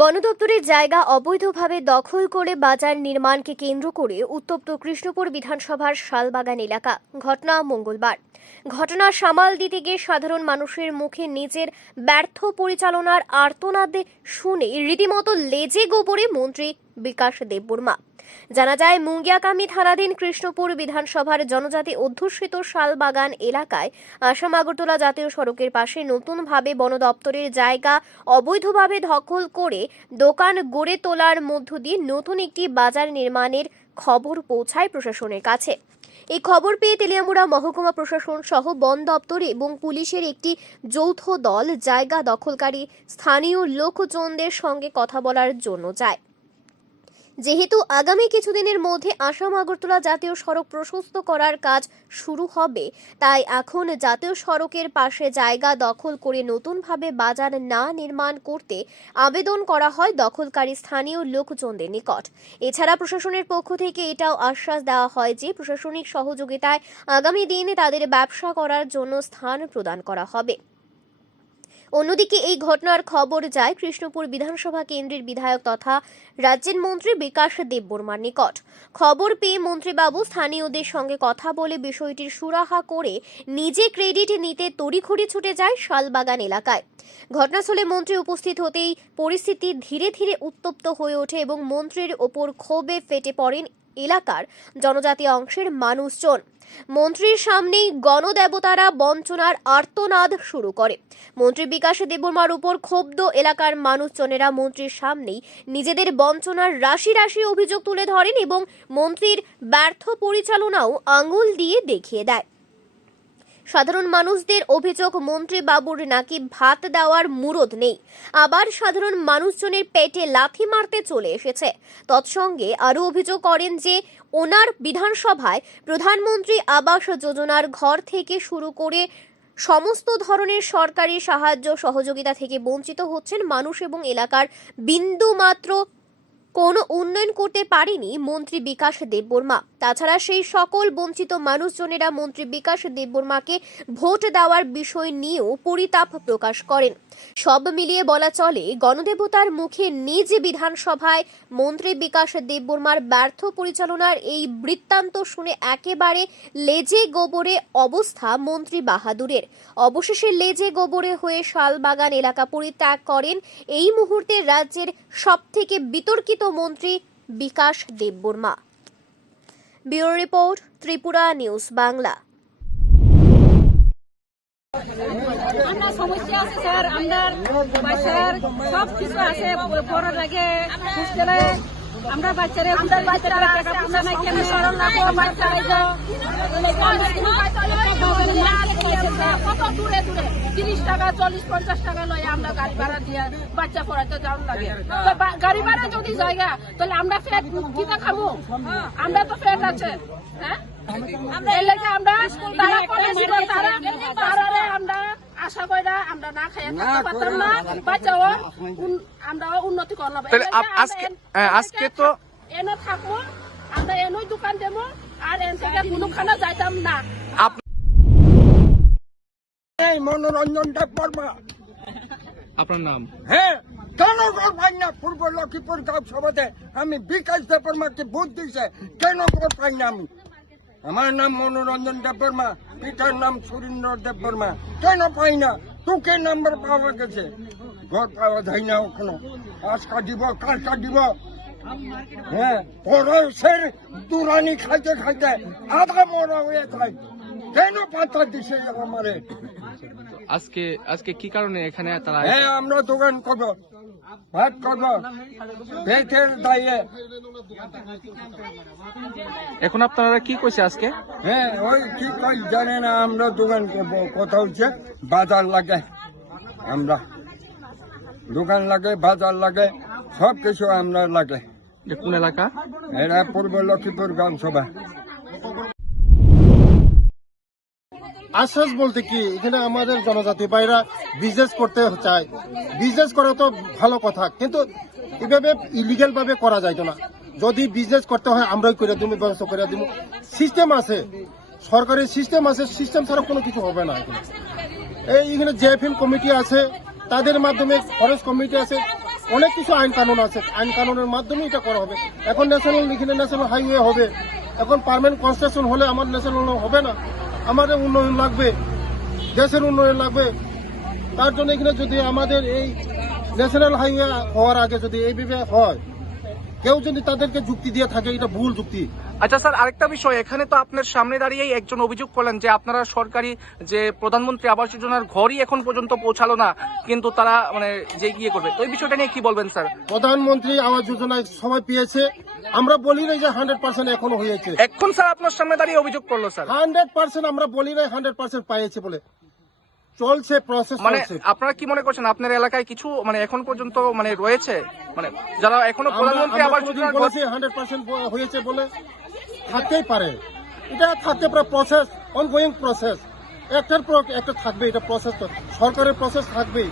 বন দপ্তরের জায়গা অবৈধভাবে দখল করে বাজার নির্মাণকে কেন্দ্র করে উত্তপ্ত কৃষ্ণপুর বিধানসভার শালবাগান এলাকা। ঘটনা মঙ্গলবার। ঘটনা সামাল দিতে গিয়ে সাধারণ মানুষের মুখে নিজের ব্যর্থ পরিচালনার আর্তনাদ শুনে রীতিমতো লেজে গোবরে মন্ত্রী বিকাশ দেববর্মা। জানা যায়, মুঙ্গিয়াকামি থানাধীন কৃষ্ণপুর বিধানসভার জনজাতি অধ্যুষিত শালবাগান এলাকায় আসাম আগরতলা জাতীয় সড়কের পাশে নতুনভাবে বন দপ্তরের জায়গা অবৈধভাবে দখল করে দোকান গড়ে তোলার মধ্য দিয়ে নতুন একটি বাজার নির্মাণের খবর পৌঁছায় প্রশাসনের কাছে। এই খবর পেয়ে তেলিয়ামুড়া মহকুমা প্রশাসন সহ বন দপ্তর এবং পুলিশের একটি যৌথ দল জায়গা দখলকারী স্থানীয় লোকজনদের সঙ্গে কথা বলার জন্য যায়। যেহেতু আগামী কিছুদিনের মধ্যে আসাম আগরতলা জাতীয় সড়ক প্রশস্ত করার কাজ শুরু হবে, তাই এখন জাতীয় সড়কের পাশে জায়গা দখল করে নতুনভাবে বাজার না নির্মাণ করতে আবেদন করা হয় দখলকারী স্থানীয় লোকজনদের নিকট। এছাড়া প্রশাসনের পক্ষ থেকে এটাও আশ্বাস দেওয়া হয় যে প্রশাসনিক সহযোগিতায় আগামী দিনে তাদের ব্যবসা করার জন্য স্থান প্রদান করা হবে। অন্যদিকে এই ঘটনার খবর যায় কৃষ্ণপুর বিধানসভা কেন্দ্রের বিধায়ক তথা রাজ্যের মন্ত্রী বিকাশ দেববর্মার নিকট। খবর পেয়ে মন্ত্রীবাবু স্থানীয়দের সঙ্গে কথা বলে বিষয়টির সুরাহা করে নিজে ক্রেডিট নিতে তড়িঘড়ি ছুটে যায় শালবাগান এলাকায়। ঘটনাস্থলে মন্ত্রী উপস্থিত হতেই পরিস্থিতি ধীরে ধীরে উত্তপ্ত হয়ে ওঠে এবং মন্ত্রীর ওপর ক্ষোভে ফেটে পড়েন এলাকার জনজাতি অংশের মানুষজন। মন্ত্রীর সামনেই গণদেবতারা বঞ্চনার আর্তনাদ শুরু করে। মন্ত্রী বিকাশ দেববর্মার উপর ক্ষুব্ধ এলাকার মানুষজনেরা মন্ত্রীর সামনেই নিজেদের বঞ্চনার রাশি রাশি অভিযোগ তুলে ধরেন এবং মন্ত্রীর ব্যর্থ পরিচালনাও আঙুল দিয়ে দেখিয়ে দেয়। সাধারণ মানুষদের অভিযোগ, মন্ত্রী বাবুর নাকি ভাত দেওয়ার মুরদ নেই, আবার সাধারণ মানুষজনের পেটে লাথি মারতে চলে এসেছে। তৎসঙ্গে আরও অভিযোগ করেন যে ওনার বিধানসভায় প্রধানমন্ত্রী আবাস যোজনার ঘর থেকে শুরু করে সমস্ত ধরনের সরকারি সাহায্য সহযোগিতা থেকে বঞ্চিত হচ্ছেন মানুষ এবং এলাকার বিন্দুমাত্র কোনো উন্নয়ন করতে পারেনি মন্ত্রী বিকাশ দেববর্মা। তাছাড়া সেই সকল বঞ্চিত মানুষজনেরা মন্ত্রী বিকাশ দেববর্মাকে ভোট দেওয়ার বিষয় নিয়েও পরিতাপ প্রকাশ করেন। সব মিলিয়ে বলা চলে, গণদেবতার মুখে নিজ বিধানসভায় মন্ত্রী বিকাশ দেববর্মার ব্যর্থ পরিচালনার এই বৃত্তান্ত শুনে একেবারে লেজে গোবরে অবস্থা মন্ত্রী বাহাদুরের। অবশেষে লেজে গোবরে হয়ে শালবাগান এলাকা পরিত্যাগ করেন এই মুহূর্তে রাজ্যের সবথেকে বিতর্কিত মন্ত্রী Bikash Debbarma. Bureau report, Tripura news Bangla. আমরা সমস্যা আছে স্যার, আমরা বাচ্চার সব কিছু আছে, পড়ার লাগে হোস্টেলে আমরা বাচ্চারা টাকা পয়সা নাই, কেন সরল না কত দূরে দূরে 30 টাকা 40-50 টাকা লয় আমরা গাড়ি ভাড়া দিয়ে বাচ্চা পড়াতে যাওয়ার লাগে। তো গাড়ি ভাড়া যদি জায়গা তাহলে আমরা ফেট কিনা খাবো? আমরা তো ফেট আছে, হ্যাঁ আমরা আমরা আশা করি আমরা না খাই থাকতে পারতাম না, বাচ্চাও আমরা উন্নতি করলাম। আজকে তো এনে থাকবো, আমরা এনেই দোকান দেবো আর এন থেকে কোনো খানা যাইতাম না। মনোরঞ্জন দেববর্মা আপনার নাম? হ্যাঁ, কেন ভোট পাই না? পূর্ব লক্ষ্মীপুর গাঁও সভাতে আমি বিকাশ দেববর্মাকে ভোট দিয়েছে, কেন ভোট পাই না? আমি আমার নাম মনোরঞ্জন দেববর্মা, পিতার নাম সুরেন্দ্র দেববর্মা, কেন পাই না? তোকে নাম্বার পাওয়া গেছে, ভোট পাওয়া যায় না ওখানে। আজকা দিব, কালকা দিব। হ্যাঁ, পরশের দুরানি খাইতে খাইতে আধা মরা হয়ে যায়, কেন পাতা দিছে আমারে? আজকে কি কারণে এখানে তারা? হ্যাঁ, আমরা দোকান করবো, ভাত করবো, পেটের দায়ে। এখন আপনারা কি কইছে আজকে? হ্যাঁ, ওই কি কই জানে না, আমরা দোকান করবো। কথা হচ্ছে বাজার লাগে, আমরা দোকান লাগে, বাজার লাগে, সব কিছু আমরা লাগে। কোন এলাকা? এরা পূর্ব লক্ষ্মীপুর গ্রাম সভা। আশ্বাস বলতে কি, এখানে আমাদের জনজাতি ভাইরা বিজনেস করতে চায়, বিজনেস করা তো ভালো কথা, কিন্তু এভাবে ইলিগাল ভাবে করা যায় না। যদি বিজনেস করতে হয় আমরাই করে দিব, ব্যবস্থা করে দিব। সিস্টেম আছে, সরকারি সিস্টেম আছে, সিস্টেম ছাড়া কোনো কিছু হবে না। এখানে জেএফএম কমিটি আছে, তাদের মাধ্যমে ফরেস্ট কমিটি আছে, অনেক কিছু আইন কানুন আছে, আইন কানুনের মাধ্যমে এটা করা হবে। এখন ন্যাশনাল হাইওয়ে হবে, এখন পার্মানেন্ট কনস্ট্রাকশন হলে আমার ন্যাশনাল হবে না, আমাদের উন্নয়ন লাগবে, দেশের উন্নয়ন লাগবে। তার জন্য এখানে যদি আমাদের এই ন্যাশনাল হাইওয়ে হওয়ার আগে যদি এইভাবে হয়, কেউ যদি তাদেরকে যুক্তি দিয়ে থাকে, এটা ভুল যুক্তি। আচ্ছা স্যার, আরেকটা বিষয়, এখানে তো আপনার সামনে দাঁড়িয়েই একজন অভিযোগ করলেন যে আপনারা সরকারি যে প্রধানমন্ত্রী আবাস যোজনার ঘরই এখন পর্যন্ত পৌঁছালো না, কিন্তু তারা মানে যে ইয়ে করবে, তো এই বিষয়টা নিয়ে কি বলবেন স্যার? প্রধানমন্ত্রী আবাস যোজনায় সবাই পেয়েছে, আমরা বলি নাই যে 100% এখনো হয়েছে। এখন স্যার আপনার সামনে দাঁড়িয়ে অভিযোগ করলো স্যার। 100% আমরা বলি নাই 100% পাইছে বলে, চলছে প্রসেস মানে চলছে। আপনারা কি মনে করছেন আপনার এলাকায় কিছু মানে এখন পর্যন্ত মানে রয়েছে, মানে যারা এখনো প্রধানমন্ত্রী আবাস যোজনার ঘর- 100% হয়েছে বলে থাকতেই পারে, এটা থাকতে পারে, প্রসেস অনগোয়িং প্রসেস, একটার পর একটা থাকবে, এটা প্রসেস তো সরকারের প্রসেস থাকবেই।